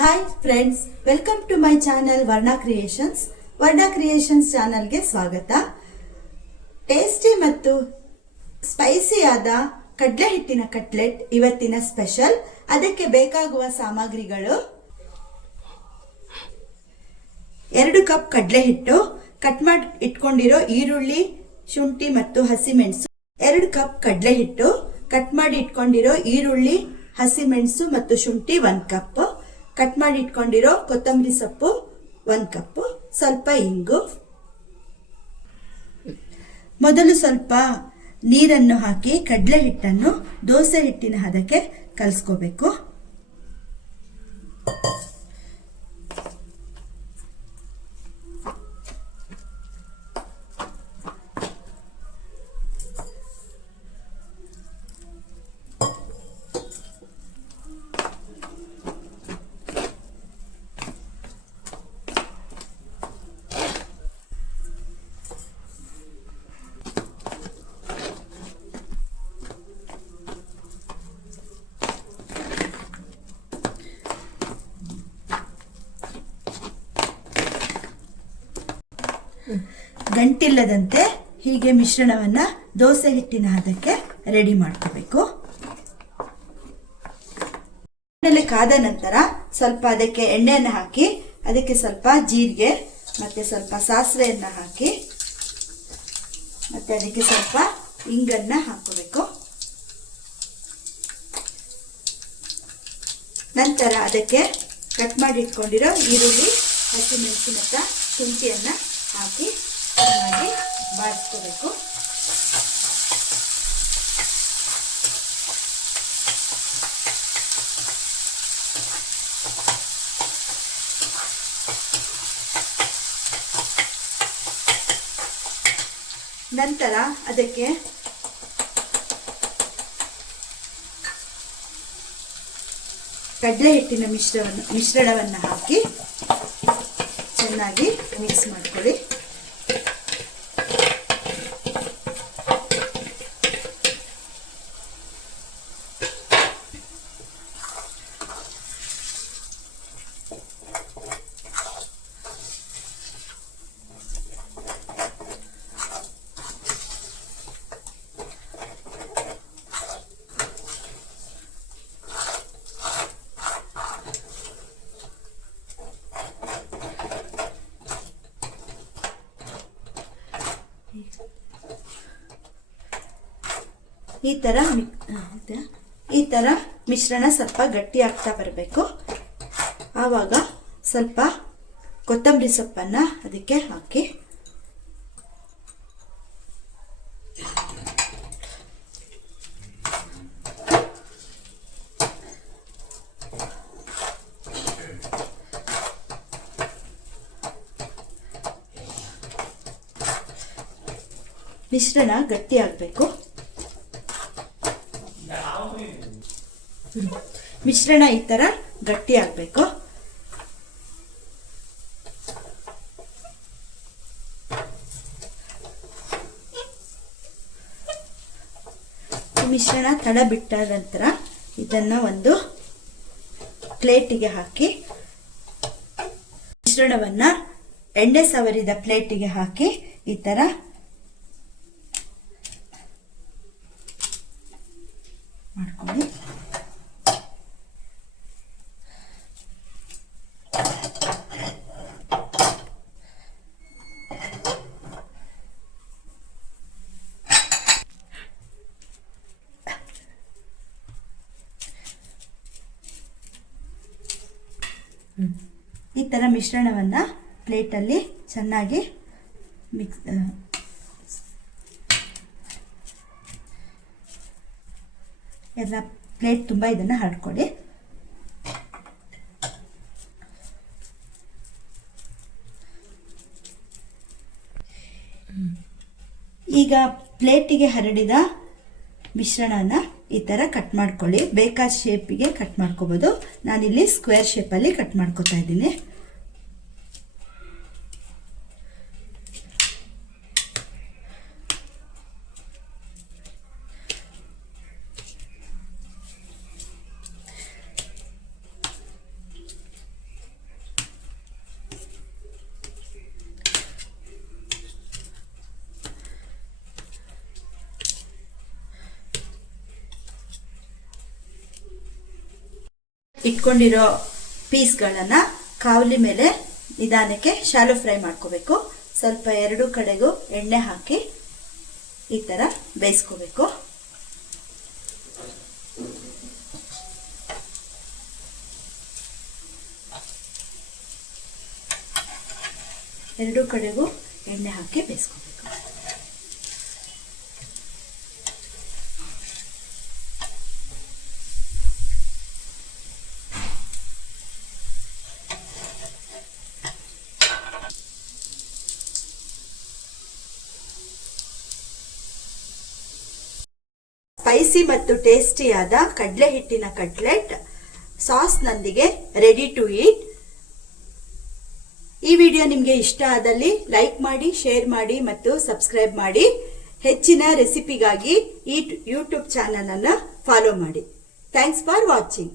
Hi friends, welcome to my channel Varna creations. Varna creations ಚಾನಲ್ಗೆ ಸ್ವಾಗತ. Tasty ಮತ್ತು ಸ್ಪೈಸಿಯಾದ ಕಡಲೆ ಹಿಟ್ಟಿನ ಕಟ್ಲೆಟ್ ಇವತ್ತಿನ ಸ್ಪೆಷಲ್. ಅದಕ್ಕೆ ಬೇಕಾಗುವ ಸಾಮಗ್ರಿಗಳು: 2 ಕಪ್ ಕಡಲೆ ಹಿಟ್ಟು, ಕಟ್ ಮಾಡಿ ಇಟ್ಕೊಂಡಿರೋ ಈರುಳ್ಳಿ, ಶುಂಠಿ ಮತ್ತು ಹಸಿಮೆಣಸು. 2 ಕಪ್ ಕಡಲೆ ಹಿಟ್ಟು, ಕಟ್ ಮಾಡಿ ಇಟ್ಕೊಂಡಿರೋ ಈರುಳ್ಳಿ, ಹಸಿಮೆಣಸು ಮತ್ತು ಶುಂಠಿ 1 ಕಪ್, ಕಟ್ ಮಾಡಿ ಇಟ್ಕೊಂಡಿರೋ ಕೊತ್ತಂಬರಿ ಸೊಪ್ಪು 1 ಕಪ್, ಸ್ವಲ್ಪ ಇಂಗು. ಮೊದಲು ಸ್ವಲ್ಪ ನೀರನ್ನು ಹಾಕಿ ಕಡಲೆ ಹಿಟ್ಟನ್ನು ದೋಸೆ ಹಿಟ್ಟಿನ ಹದಕ್ಕೆ ಕಲಿಸ್ಕೋಬೇಕು. ಗಂಟಿಲ್ಲದಂತೆ ಹೀಗೆ ಮಿಶ್ರಣವನ್ನ ದೋಸೆ ಹಿಟ್ಟಿನ ಹದಕ್ಕೆ ರೆಡಿ ಮಾಡ್ಕೋಬೇಕು. ಎಣ್ಣೆ ಕಾದ ನಂತರ ಸ್ವಲ್ಪ ಅದಕ್ಕೆ ಎಣ್ಣೆಯನ್ನು ಹಾಕಿ, ಅದಕ್ಕೆ ಸ್ವಲ್ಪ ಜೀರಿಗೆ ಮತ್ತೆ ಸ್ವಲ್ಪ ಸಾಸಿವೆಯನ್ನ ಹಾಕಿ, ಮತ್ತೆ ಅದಕ್ಕೆ ಸ್ವಲ್ಪ ಇಂಗನ್ನ ಹಾಕೋಬೇಕು. ನಂತರ ಅದಕ್ಕೆ ಕಟ್ ಮಾಡಿ ಇಟ್ಕೊಂಡಿರೋ ಈರುಳ್ಳಿ, ಹಸಿಮೆಣಸು ಮತ್ತು ಶುಂಠಿಯನ್ನ ಹಾಕಿ ಚೆನ್ನಾಗಿ ಬಾಡಿಸ್ಕೋಬೇಕು. ನಂತರ ಅದಕ್ಕೆ ಕಡಲೆ ಹಿಟ್ಟಿನ ಮಿಶ್ರಣವನ್ನು ಹಾಕಿ ಚೆನ್ನಾಗಿ ಮಿಕ್ಸ್ ಮಾಡ್ಕೊಳ್ಳಿ. ಈ ತರ ಮಿಶ್ರಣ ಸ್ವಲ್ಪ ಗಟ್ಟಿ ಆಗ್ತಾ ಬರಬೇಕು. ಆವಾಗ ಸ್ವಲ್ಪ ಕೊತ್ತಂಬರಿ ಸೊಪ್ಪನ್ನ ಅದಕ್ಕೆ ಹಾಕಿ ಮಿಶ್ರಣ ಗಟ್ಟಿ ಆಗಬೇಕು. ಮಿಶ್ರಣ ಈ ತರ ಗಟ್ಟಿ ಆಗಬೇಕು. ಮಿಶ್ರಣ ತಳ ಬಿಟ್ಟ ನಂತರ ಇದನ್ನ ಒಂದು ಪ್ಲೇಟಿಗೆ ಹಾಕಿ, ಮಿಶ್ರಣವನ್ನ ಎಣ್ಣೆ ಸವರಿದ ಪ್ಲೇಟಿಗೆ ಹಾಕಿ ಈ ತರ ಮಾಡ್ಕೊಳ್ಳಿ. ಈ ತರ ಮಿಶ್ರಣವನ್ನ ಪ್ಲೇಟಲ್ಲಿ ಚೆನ್ನಾಗಿ ಎಲ್ಲ ಪ್ಲೇಟ್ ತುಂಬ ಇದನ್ನ ಹರಡ್ಕೊಳ್ಳಿ. ಈಗ ಪ್ಲೇಟಿಗೆ ಹರಡಿದ ಮಿಶ್ರಣನ ಈ ತರ ಕಟ್ ಮಾಡ್ಕೊಳ್ಳಿ. ಬೇಕಾದ ಶೇಪಿಗೆ ಕಟ್ ಮಾಡ್ಕೋಬಹುದು. ನಾನಿಲ್ಲಿ ಸ್ಕ್ವೇರ್ ಶೇಪಲ್ಲಿ ಕಟ್ ಮಾಡ್ಕೋತಾ ಇದ್ದೀನಿ. ಇಟ್ಕೊಂಡಿರೋ ಪೀಸ್ಗಳನ್ನ ಕಾವಲಿ ಮೇಲೆ ನಿಧಾನಕ್ಕೆ ಶಾಲೋ ಫ್ರೈ ಮಾಡ್ಕೋಬೇಕು. ಸ್ವಲ್ಪ ಎರಡು ಕಡೆಗೂ ಎಣ್ಣೆ ಹಾಕಿ ಈ ತರ ಬೇಯಿಸ್ಕೋಬೇಕು. ಎರಡು ಕಡೆಗೂ ಎಣ್ಣೆ ಹಾಕಿ ಬೇಯಿಸ್ಕೋಬೇಕು. ಸ್ಪೈಸಿ ಮತ್ತು ಟೇಸ್ಟಿಯಾದ ಕಡಲೆ ಹಿಟ್ಟಿನ ಕಟ್ಲೆಟ್ ಸಾಸ್ನೊಂದಿಗೆ ರೆಡಿ ಟು ಈಟ್. ಈ ವಿಡಿಯೋ ನಿಮಗೆ ಇಷ್ಟ ಆದಲ್ಲಿ ಲೈಕ್ ಮಾಡಿ, ಶೇರ್ ಮಾಡಿ ಮತ್ತು ಸಬ್ಸ್ಕ್ರೈಬ್ ಮಾಡಿ. ಹೆಚ್ಚಿನ ರೆಸಿಪಿಗಾಗಿ ಈ ಯೂಟ್ಯೂಬ್ ಚಾನಲ್ ಅನ್ನು ಫಾಲೋ ಮಾಡಿ. Thanks for watching.